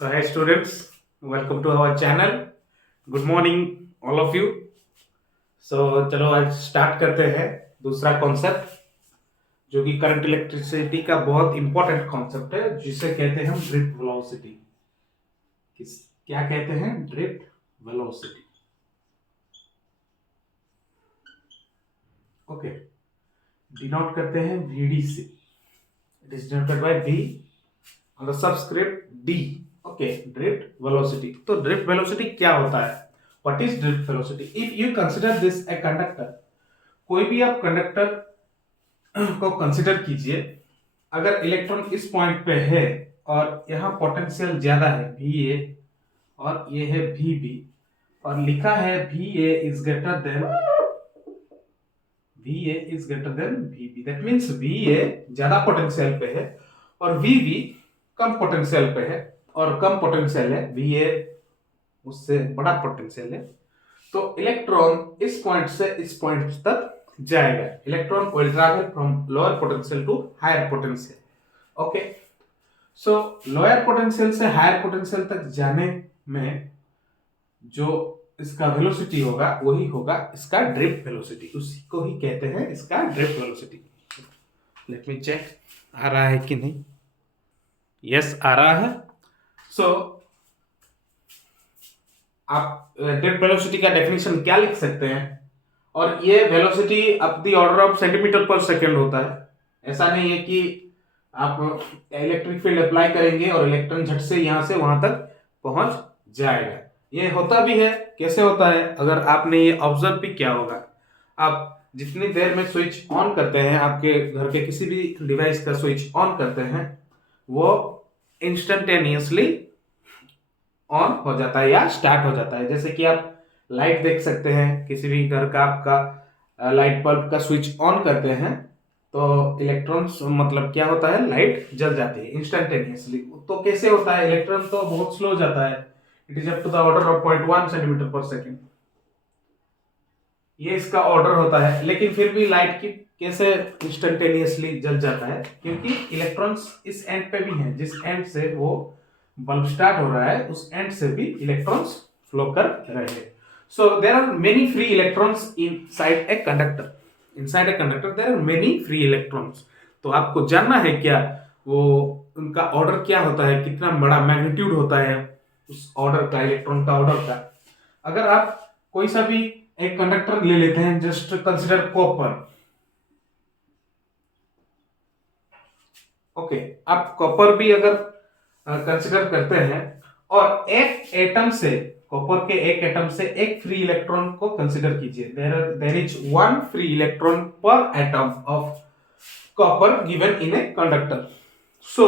So, hi students, welcome to our channel. Good morning, all of you. So, चलो आज start करते हैं दूसरा कॉन्सेप्ट जो कि करंट इलेक्ट्रिसिटी का बहुत इंपॉर्टेंट कॉन्सेप्ट है जिसे कहते हैं हम ड्रिफ्ट वेलोसिटी। किस क्या कहते हैं? Drift velocity. ओके, डिनोट करते हैं VD से। It is denoted by V और the subscript D। Okay, drift velocity. तो ड्रिफ्ट वेलोसिटी क्या होता है? What is drift velocity? If you consider this a conductor, कोई भी आप कंडक्टर को कंसीडर कीजिए। अगर इलेक्ट्रॉन इस पॉइंट पे है और यहाँ पोटेंशियल ज्यादा है VA और ये है VB और लिखा है VA is greater than VB, that means VA ज्यादा पोटेंशियल पे है और VB कम पोटेंशियल पे है और कम पोटेंशियल है, VA उससे बड़ा पोटेंशियल है। तो इलेक्ट्रॉन इस पॉइंट से इस पॉइंट तक जाएगा। Electron will travel from lower potential to higher potential. Okay, so lower potential से हायर पोटेंशियल तक जाने में जो इसका वेलोसिटी होगा वही होगा इसका ड्रिफ्ट वेलोसिटी। उसी को ही कहते हैं इसका drift velocity. Let me check, आ रहा है कि नहीं? यस, आ रहा है। सो आप ड्रिफ्ट वेलोसिटी का डेफिनेशन क्या लिख सकते हैं? और ये velocity up the order of centimetre per second होता है। ऐसा नहीं है कि आप इलेक्ट्रिक फील्ड अप्लाई करेंगे और इलेक्ट्रॉन झट से यहां से वहां तक पहुंच जाएगा। ये होता भी है। कैसे होता है? अगर आपने ये ऑब्जर्व भी किया होगा, आप जितनी देर में स्विच ऑन करते हैं, आपके घर के किसी भी डिवाइस का स्विच ऑन करते हैं, वो इंस्टेंटेनियसली ऑन हो जाता है या स्टार्ट हो जाता है। जैसे कि आप लाइट देख सकते हैं, किसी भी घर का आपका लाइट बल्ब का स्विच ऑन करते हैं तो इलेक्ट्रॉन्स मतलब क्या होता है, लाइट जल जाती है इंस्टेंटेनियसली। तो कैसे होता है? इलेक्ट्रॉन तो बहुत स्लो जाता है, it is up to the order of 0.1 centimetre per second. ये इसका ऑर्डर होता है। लेकिन फिर भी लाइट की कैसे इंस्टेंटेनियसली जल जाता है? क्योंकि इलेक्ट्रॉन्स इस एंड पे भी हैं, जिस एंड से वो बल्ब स्टार्ट हो रहा है उस एंड से भी इलेक्ट्रॉन्स फ्लो कर रहे हैं। So there are many free electrons inside a conductor. Inside a conductor there are many free electrons. तो आपको जानना है क्या वो उनका ऑर्डर क्या होता है, कितना बड़ा मैग्नीट्यूड होता है उस ऑर्डर का, इलेक्ट्रॉन का ऑर्डर का। अगर आप कोई सा भी एक कंडक्टर ले लेते हैं, जस्ट कंसिडर कॉपर। ओके, आप कॉपर भी अगर कंसिडर करते हैं और एक एटम से, कॉपर के एक एटम से एक फ्री इलेक्ट्रॉन को कंसीडर कीजिए। There is one free electron per atom of copper given in a conductor. So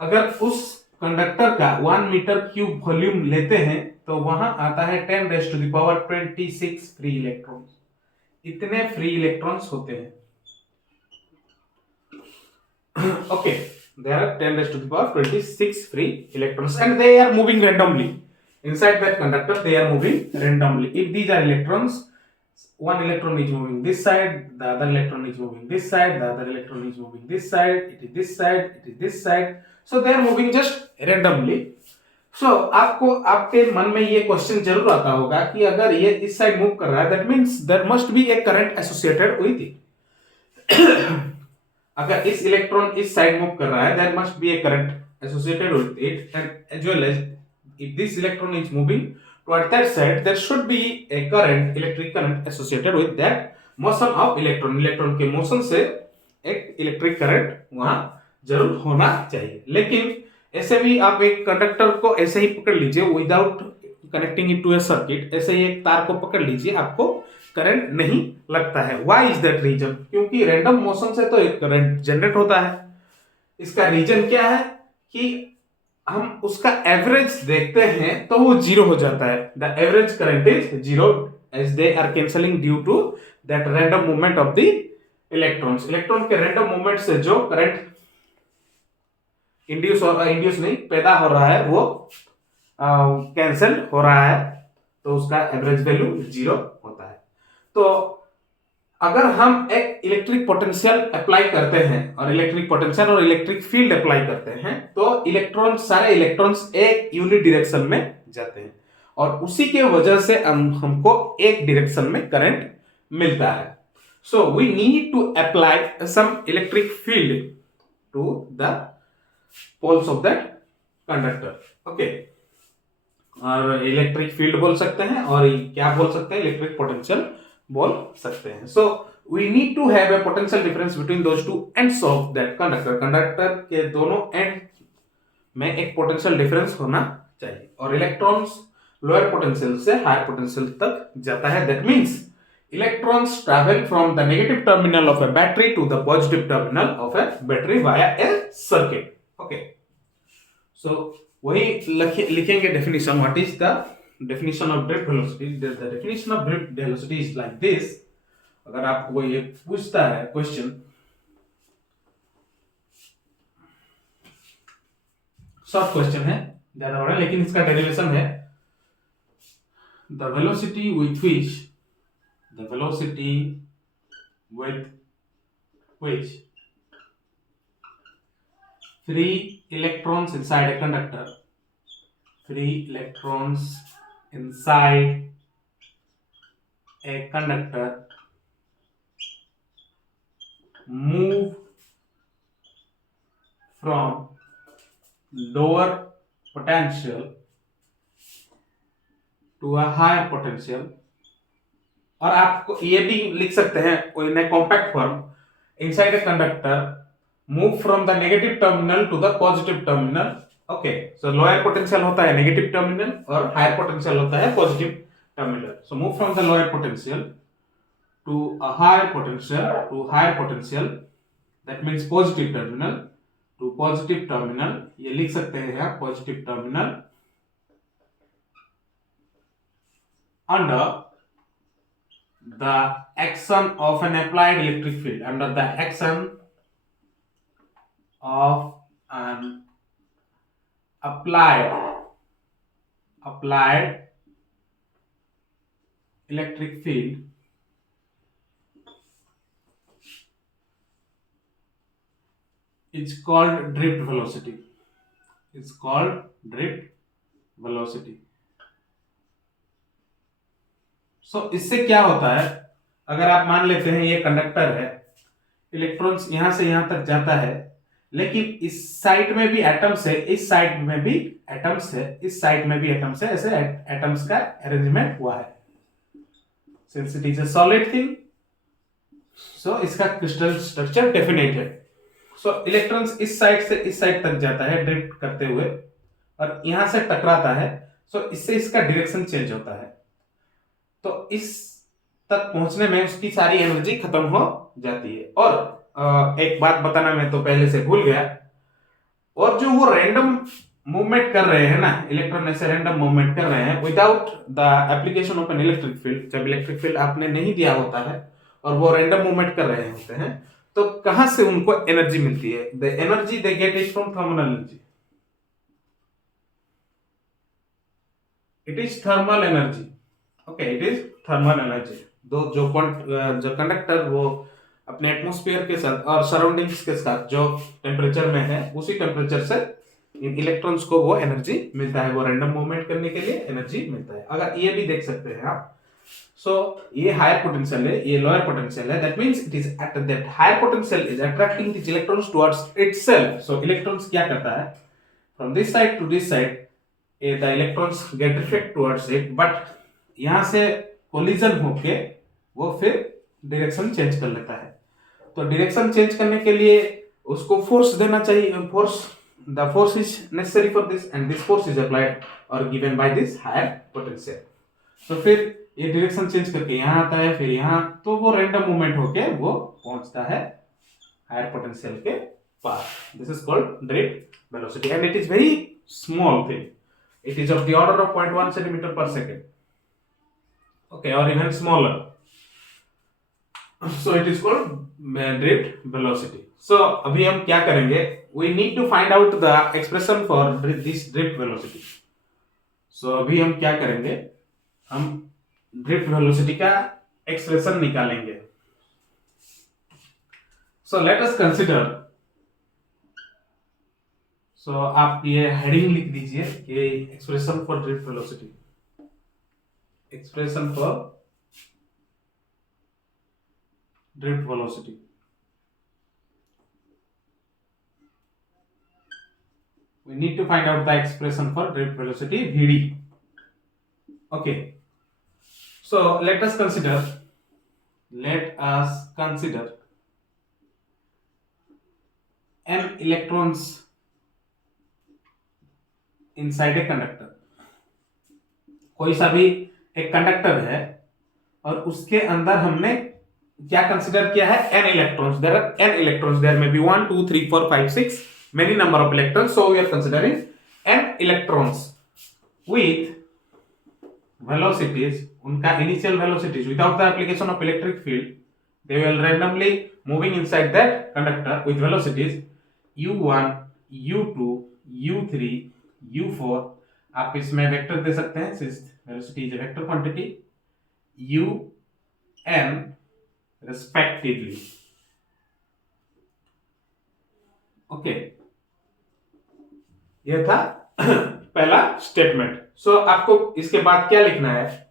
अगर उस कंडक्टर का 1 मीटर क्यूब वॉल्यूम लेते हैं तो वहां आता है 10⁻26 फ्री इलेक्ट्रॉन्स। इतने फ्री इलेक्ट्रॉन्स होते हैं। Okay, there are 10⁻26 free electrons and they are moving randomly. Inside that conductor, they are moving randomly. If these are electrons, one electron is moving this side, the other electron is moving this side, the other electron is moving this side, it is this side, it is this side. So they are moving just randomly. So आपको आपके मन में ये question जरूर आता होगा कि अगर ये इस साइड मूव कर रहा है, that means there must be a current associated with it. अगर इस इलेक्ट्रॉन इस साइड मूव कर रहा है, there must be a current associated with it, and as well as if this electron is moving toward that side, there should be a current, electric current associated with that motion of electron. Electron के motion से एक electric current वहां जरूर होना चाहिए। लेकिन ऐसे भी आप एक कंडक्टर को ऐसे ही पकड़ लीजिए, without connecting it to a circuit, ऐसे ही एक तार को पकड़ लीजिए, आपको करंट नहीं लगता है। Why is that reason? क्योंकि रैंडम मोशन से तो एक करंट जनरेट होता है। इसका रीजन क्या है कि हम उसका एवरेज देखते हैं तो वो जीरो हो जाता है। The average current is zero as they are cancelling due to that random movement of the electrons. Electron के रैंडम मूवमेंट से जो करंट इंड्यूस नहीं पैदा हो रहा है वो कैंसिल हो रहा है, तो उसका एवरेज वैल्यू जीरो होता है। तो अगर हम एक इलेक्ट्रिक पोटेंशियल अप्लाई करते हैं और इलेक्ट्रिक पोटेंशियल और इलेक्ट्रिक फील्ड अप्लाई करते हैं तो सारे इलेक्ट्रॉन्स एक यूनिट डायरेक्शन में जाते हैं और उसी के वजह से हमको एक डायरेक्शन में करंट मिलता है. So we need to apply some electric field to the poles of that conductor. Okay, और इलेक्ट्रिक फील्ड बोल सकते हैं और क्या बोल सकते हैं, इलेक्ट्रिक पोटेंशियल बोल सकते हैं. So we need to have a potential difference between those two ends of that conductor. Conductor के दोनों एंड में एक पोटेंशियल डिफरेंस होना चाहिए और इलेक्ट्रॉन्स लोअर पोटेंशियल से हायर पोटेंशियल तक जाता है. That means electrons travel from the negative terminal of a battery to the positive terminal of a battery via a circuit. Okay, so वही लिखेंगे definition. What is the definition of drift velocity? The definition of drift velocity is like this. अगर आपको ये पूछता है question, short question है, ज्यादा बड़ा, लेकिन इसका डेरिवेशन है the velocity with which free electrons inside a conductor move from lower potential to a higher potential. और आपको ये भी लिख सकते हैं in a compact form, inside a conductor move from the negative terminal to the positive terminal. Okay, so lower potential होता है negative terminal और हायर पोटेंशियल होता है positive terminal. So move from the lower potential to a higher potential that means positive terminal to positive terminal. ये लिख सकते हैं यहाँ positive terminal under the action of an applied electric field, under the action of an applied electric field is called drift velocity. सो इससे क्या होता है, अगर आप मान लेते हैं ये कंडक्टर है, इलेक्ट्रॉन्स यहां से यहां तक जाता है, लेकिन इस साइड में भी एटम्स है, इस साइड में भी एटम्स है, इस साइड में भी एटम्स है, ऐसे एटम्स का अरेंजमेंट हुआ है. Since it is a solid thing, so इसका क्रिस्टल स्ट्रक्चर डेफिनेट है. सो इलेक्ट्रॉन्स इस साइड से इस साइड तक जाता है ड्रिफ्ट करते हुए और यहां से टकराता है. सो इससे इसका डायरेक्शन चेंज होता है, तो इस तक पहुंचने में उसकी सारी एनर्जी खत्म हो जाती है. और एक बात बताना मैं तो पहले से भूल गया, और जो वो रैंडम मूवमेंट कर रहे हैं ना, इलेक्ट्रॉन ऐसे रैंडम मूवमेंट कर रहे हैं without the application of an electric field, जब इलेक्ट्रिक फील्ड आपने नहीं दिया होता है और वो रैंडम मूवमेंट कर रहे होते हैं, तो कहां से उनको एनर्जी मिलती है? The energy they get it from thermal energy. It is thermal energy. Okay, it is thermal energy. जो कंडक्टर वो अपने एटमॉस्फेयर के साथ और सराउंडिंग्स के साथ जो टेम्परेचर में है, उसी टेम्परेचर से इन इलेक्ट्रॉन्स को वो एनर्जी मिलता है, वो रैंडम मूवमेंट करने के लिए एनर्जी मिलता है. अगर ये भी देख सकते हैं आप, सो ये हायर पोटेंशियल है, ये लोअर पोटेंशियल है. That means it is at that higher potential is attracting this electrons towards itself. So electrons क्या करता है, from this side to this side the electrons get reflect towards it, but यहां से collision होके वो फिर direction change कर लेता है. तो डायरेक्शन चेंज करने के लिए उसको फोर्स देना चाहिए. The force is necessary for this and this force is applied और given by this higher potential. तो फिर ये डायरेक्शन चेंज करके यहाँ आता है, फिर यहाँ, तो वो रैंडम मूवमेंट होके वो पहुंचता है हायर पोटेंशियल के पास. This is called drift velocity and it is very small thing. It is of the order of 0.1 centimeter per second. Okay, or even smaller. So it is called drift velocity. So अभी हम क्या करेंगे? We need to find out the expression for this drift velocity. So अभी हम क्या करेंगे? हम drift velocity का expression निकालेंगे. So let us consider. So आप ये हेडिंग लिख दीजिए कि expression for drift velocity, expression for drift velocity. We need to find out the expression for drift velocity Vd. Okay. So let us consider n electrons inside a conductor. कोई सा भी एक conductor है और उसके अंदर हमने क्या कंसिडर किया है, n electrons. There are n electrons. There may be 1 2 3 4 5 6 many number of electrons. So we are considering n electrons with velocities, उनका initial velocities without the application of electric field. They will randomly moving inside that conductor with velocities u1, u2, u3, u4. आप इसमें vector दे सकते हैं since velocity is a vector quantity, u n respectively. Okay, यह था पहला statement. सो आपको इसके बाद क्या लिखना है,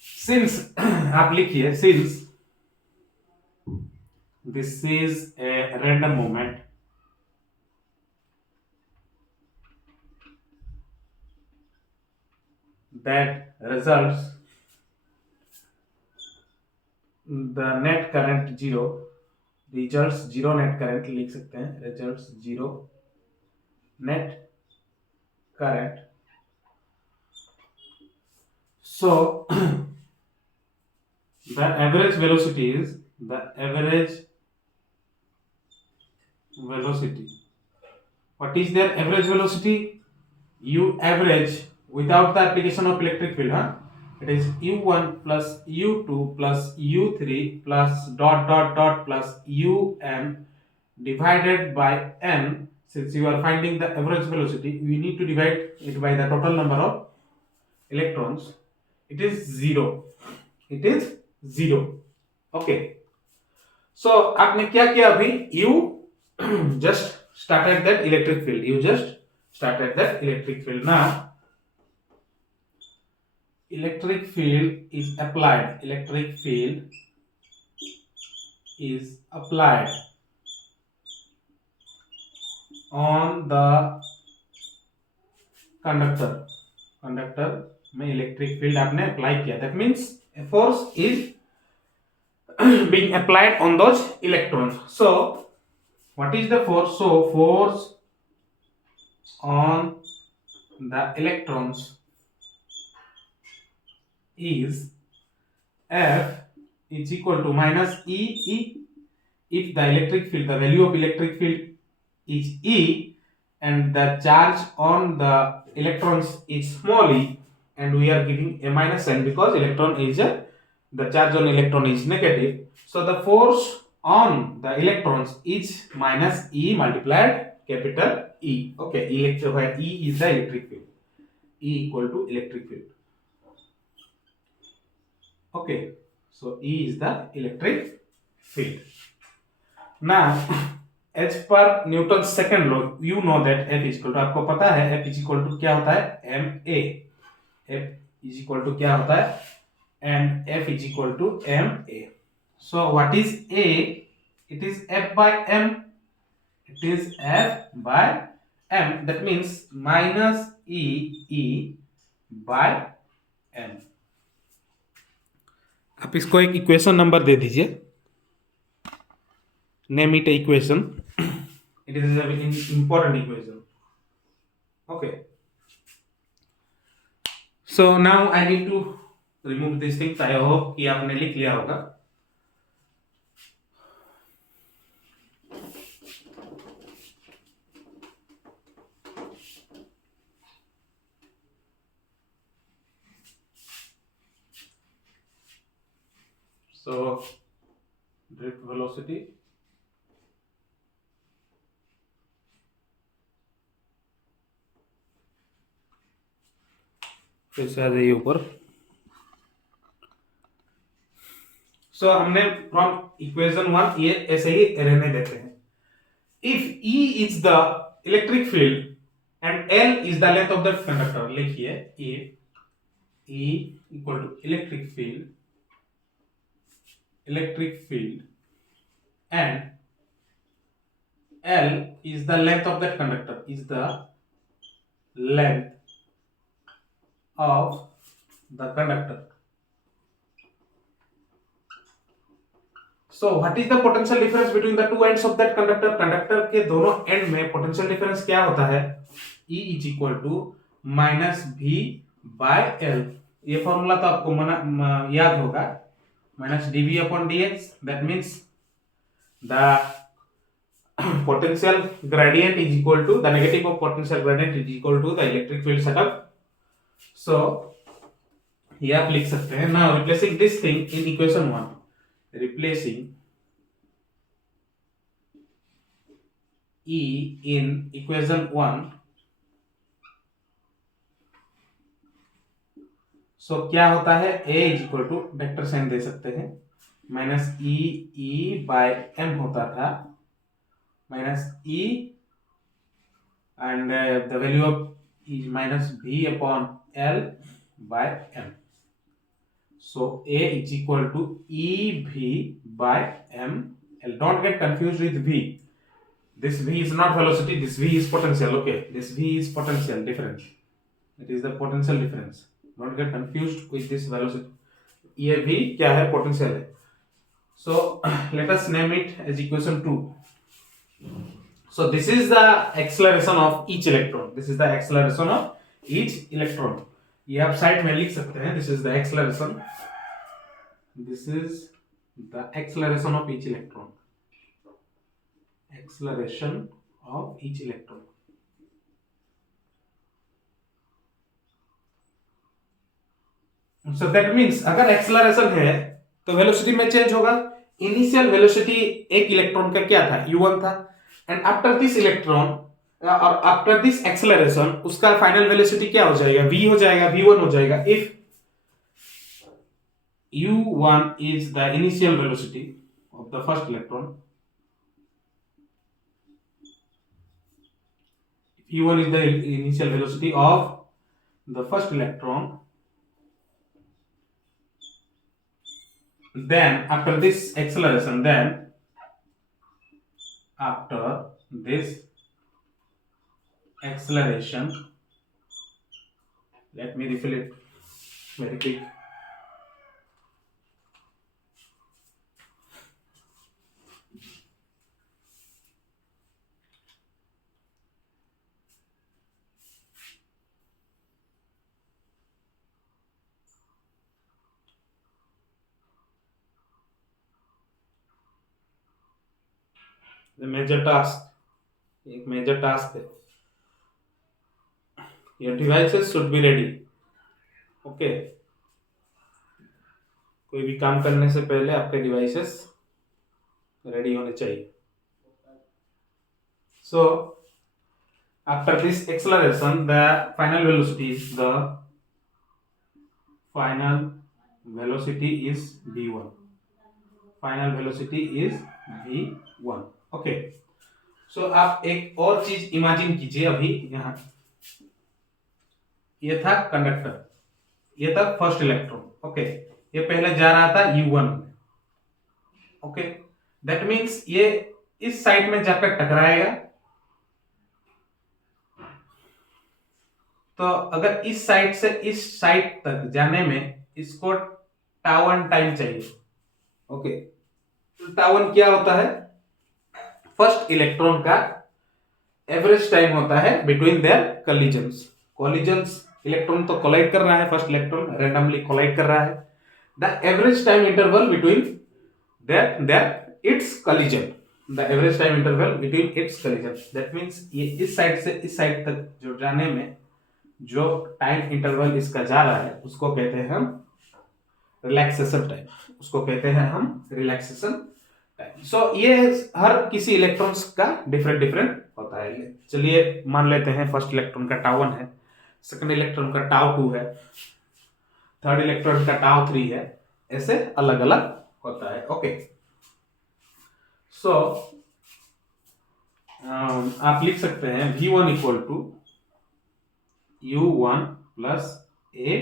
सिंस आप लिखिए since this is a random movement that results the net current zero, results zero net current लिख सकते हैं, results zero net current. So the average velocity is what is their average velocity? U average without the application of electric field, it is u1 plus u2 plus u3 plus dot dot dot plus un divided by n. Since you are finding the average velocity, we need to divide it by the total number of electrons. It is zero. Okay. So आपने क्या किया अभी, you just started that electric field. Now electric field is applied on the conductor में electric field आपने apply किया. That means a force is being applied on those electrons. So what is the force? So force on the electrons is F is equal to minus E. If the electric field, the value of electric field is E and the charge on the electrons is small e, and we are giving a minus sign because electron is the charge on electron is negative. So the force on the electrons is minus E multiplied capital E. Okay, where E is the electric field. E equal to electric field. Okay, so E is the electric field. Now, as per Newton's second law, you know that F is equal to, आपको पता है F is equal to क्या होता है, ma. F is equal to क्या होता है, and F is equal to ma. So what is A? It is F by m. That means minus E by m. आप इसको एक इक्वेशन नंबर दे दीजिए. Name it equation. It is a very important equation. Okay. So now I need to remove these things. I hope कि आपने लिख लिया होगा. So drift velocity फिर से आ जाइए ऊपर. सो हमने फ्रॉम इक्वेशन 1 ये ऐसे ही रहने देते हैं. If E is the electric field and L is the length of the conductor, लिखिए E equal to electric field and L is the length of that conductor, is the length of the conductor. So what is the potential difference between the two ends of that conductor? Conductor के दोनों and में potential difference क्या होता है? E is equal to minus V by L. ये formula तो आपको याद होगा, minus dV upon dx. That means the potential gradient is equal to the negative of potential gradient is equal to the electric field setup. So ये आप लिख सकते हैं. Now replacing this thing in equation 1, replacing E in equation 1. So क्या होता है? A is equal to vector sign दे सकते हैं, माइनस E by M होता था, minus E and the value of is minus V upon L by M. So A is equal to EV by M L. Don't get confused with V. This V is not velocity, this V is potential. Okay, this V is potential difference. It is the potential difference. Don't get confused with this velocity. ये V क्या है? Potential है. So let us name it as equation 2. So this is the acceleration of each electron. This is the acceleration of each electron. ये आप side में लिख सकते हैं. This is the acceleration. This is the acceleration of each electron. Acceleration of each electron. So that means अगर acceleration है तो velocity में चेंज होगा. इनिशियल वेलोसिटी एक इलेक्ट्रॉन का क्या था? u1 था. एंड आफ्टर दिस इलेक्ट्रॉन और आफ्टर दिस एक्सेलरेशन उसका फाइनल वेलोसिटी क्या हो जाएगा? v हो जाएगा, v1 हो जाएगा. If u1 is the initial velocity of the first electron, u1 is the initial velocity of the first electron, then after this acceleration, let me refill it very quick. The major task, एक major task है. Your devices should be ready. Okay. कोई भी काम करने से पहले आपके devices ready होने चाहिए. So after this acceleration, the final velocity is v1. Final velocity is v1. Okay. So आप एक और चीज इमेजिन कीजिए. अभी यहां ये था कंडक्टर, ये था फर्स्ट इलेक्ट्रॉन. ओके, ये पहले जा रहा था u1 में. ओके, दैट मींस ये इस साइड में जाकर टकराएगा. तो अगर इस साइड से इस साइड तक जाने में इसको टावन टाइम चाहिए. ओके, तो टावन क्या होता है? फर्स्ट इलेक्ट्रॉन का एवरेज टाइम होता है बिटवीन देयर कोलिजन्स. इलेक्ट्रॉन तो कोलाइड कर रहा है, फर्स्ट इलेक्ट्रॉन रैंडमली कोलाइड कर रहा है. The average time interval between their it's collision. The average time interval between its collision. That means ये इस साइड से इस साइड तक जो जाने में जो टाइम इंटरवल इसका जा रहा है उसको कहते हैं हम रिलैक्सेशन टाइम. उसको कहते हैं हम रिलैक्सेशन टाइम. सो ये हर किसी इलेक्ट्रॉन्स का डिफरेंट होता है. चलिए मान लेते हैं फर्स्ट इलेक्ट्रॉन का टाउ 1 है, सेकंड इलेक्ट्रॉन का टाउ 2 है, थर्ड इलेक्ट्रॉन का टाउ 3 है. ऐसे अलग अलग होता है। ओके, सो आप लिख सकते हैं v1 equal to u1 plus a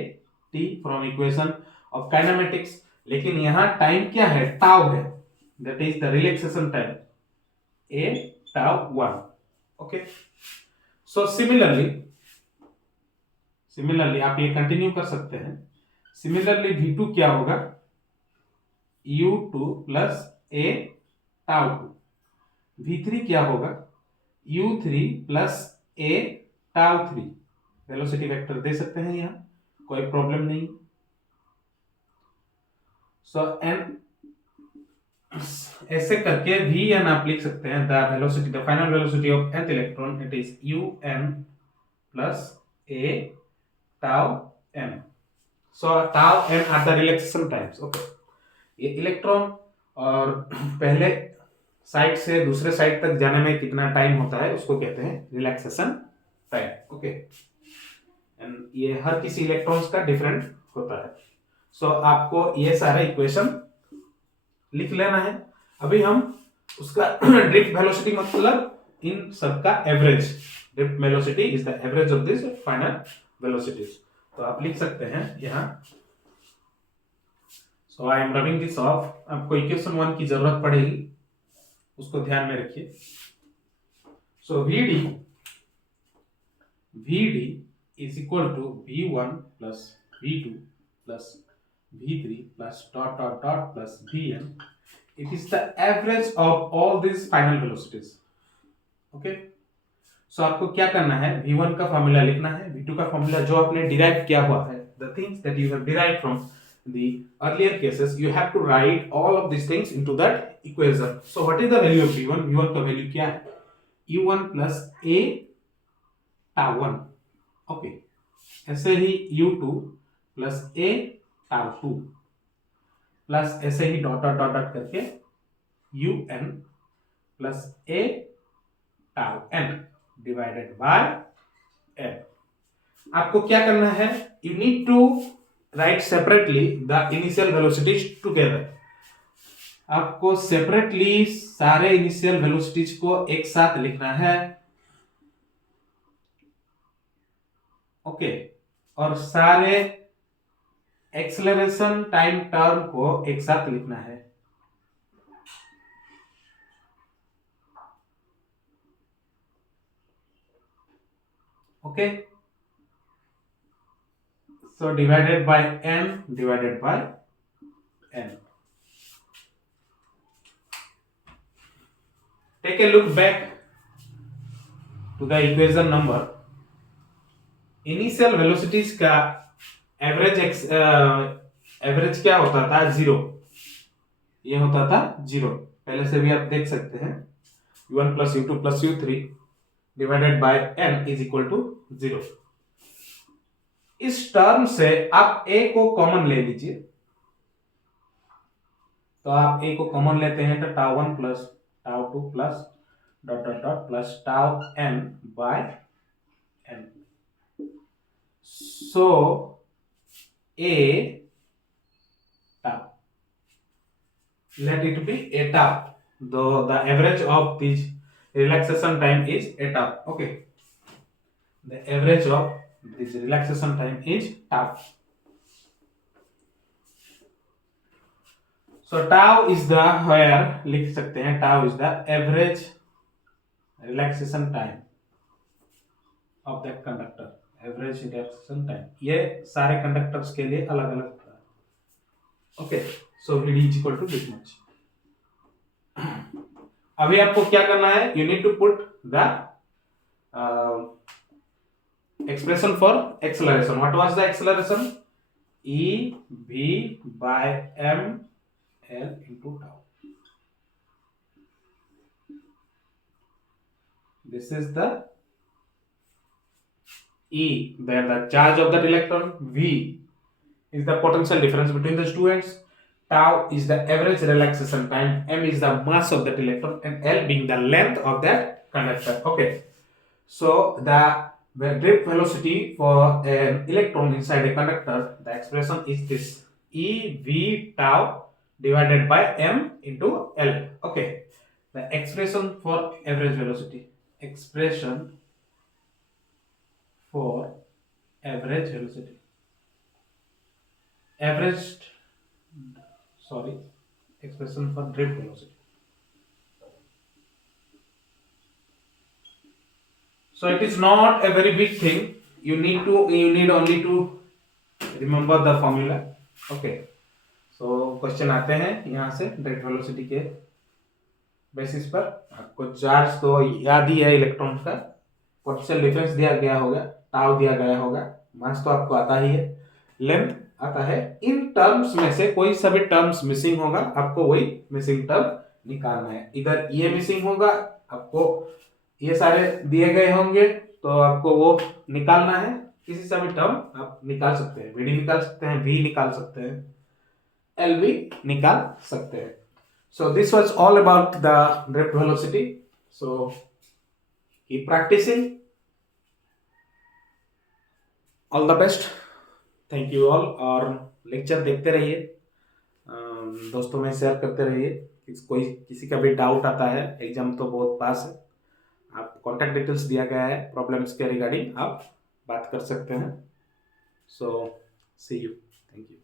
T from equation of kinematics. लेकिन यहां टाइम क्या है, टाउ है, that is the relaxation time, a tau 1। Okay, so similarly आप ये कंटिन्यू कर सकते हैं। सिमिलरली v2 क्या होगा, u2 plus a tau 2। v3 क्या होगा, u3 plus a tau 3। Velocity vector दे सकते हैं यहां, कोई प्रॉब्लम नहीं। सो एन ऐसे करके vn आप लिख सकते हैं, the velocity, the final velocity of nth electron, it is un plus a tau n। So tau n are the relaxation times. Okay, ये इलेक्ट्रॉन और पहले साइड से दूसरे साइड तक जाने में कितना टाइम होता है उसको कहते हैं रिलैक्सेशन टाइम। ओके, एंड ये हर किसी इलेक्ट्रॉन्स का डिफरेंट होता है। सो आपको ये सारे इक्वेशन लिख लेना है। अभी हम उसका ड्रिफ्ट वेलोसिटी मतलब इन सबका average, drift velocity is the average of this final velocities. तो आप लिख सकते हैं यहां, so I am rubbing this off. आपको इक्वेशन 1 की जरूरत पड़ेगी, उसको ध्यान में रखिए। सो vd is equal to v1 plus v2 plus v3 plus dot dot dot plus vn. It is the average of all these final velocities. Okay, so आपको क्या करना है, v1 का फॉर्मूला लिखना है, v2 का फॉर्मूला जो आपने डिराइव किया हुआ है, the things that you have derived from the earlier cases, you have to write all of these things into that equation. So what is the value of v1? v1 का value क्या है, u1 plus a tau 1। ओके, ऐसे ही u2 plus a tau 2 plus ऐसे ही dot dot dot dot करके un plus a tau n divided by n। आपको क्या करना है, you need to write separately the initial velocities together. आपको सेपरेटली सारे इनिशियल वेलोसिटीज को एक साथ लिखना है। ओके, और सारे एक्सेलरेशन टाइम टर्म को एक साथ लिखना है। Okay, so divided by n divided by n. Take a look back to the equation number. Initial velocities का एवरेज क्या होता था, 0। ये होता था 0, पहले से भी आप देख सकते हैं, u1 plus u2 plus u3 divided by n is equal to 0। इस टर्म से आप a को कॉमन ले लीजिए, तो आप a को कॉमन लेते हैं तो tau 1 plus tau 2 plus dot dot dot plus tau n by n। So a tau, let it be a tau, though the average of this relaxation time is a tau. Okay, the average of this relaxation time is tau. So tau is the, where लिख सकते हैं, tau is the average relaxation time of that conductor, average relaxation time. ये सारे conductors के लिए अलग अलग होता है। Okay, so vd is equal to this much. अभी आपको क्या करना है, you need to put the expression for acceleration. What was the acceleration, e v by m l into tau। this is the E, where the charge of that electron, V is the potential difference between the two ends, tau is the average relaxation time, m is the mass of that electron, and L being the length of that conductor. Okay, so the drift velocity for an electron inside a conductor, the expression is this, E V tau divided by m into L. Okay, the expression for average velocity, expression for average velocity, averaged, sorry, expression for drift velocity. So it is not a very big thing. You need only to remember the formula. Okay, so question आते हैं यहाँ से drift velocity के basis पर। आपको charge तो याद ही है, इलेक्ट्रॉन का पोटेंशियल डिफरेंस दिया गया होगा, टाउ दिया गया होगा, मास तो आपको आता ही है, लेंथ आता है। इन टर्म्स में से कोई सा भी टर्म्स मिसिंग होगा, आपको वही मिसिंग टर्म निकालना है। इधर ये मिसिंग होगा, आपको ये सारे दिए गए होंगे तो आपको वो निकालना है। किसी सा भी टर्म आप निकाल सकते हैं, वीडी निकाल सकते हैं, वी निकाल सकते हैं, एल भी निकाल सकते हैं। So this was all about the drift velocity. So keep practicing. All the best. Thank you all. और लेक्चर देखते रहिए, दोस्तों में शेयर करते रहिए। कोई किसी का भी डाउट आता है, एग्जाम तो बहुत पास है, आप कॉन्टैक्ट डिटेल्स दिया गया है, प्रॉब्लम्स के रिगार्डिंग आप बात कर सकते हैं। सो सी यू, थैंक यू।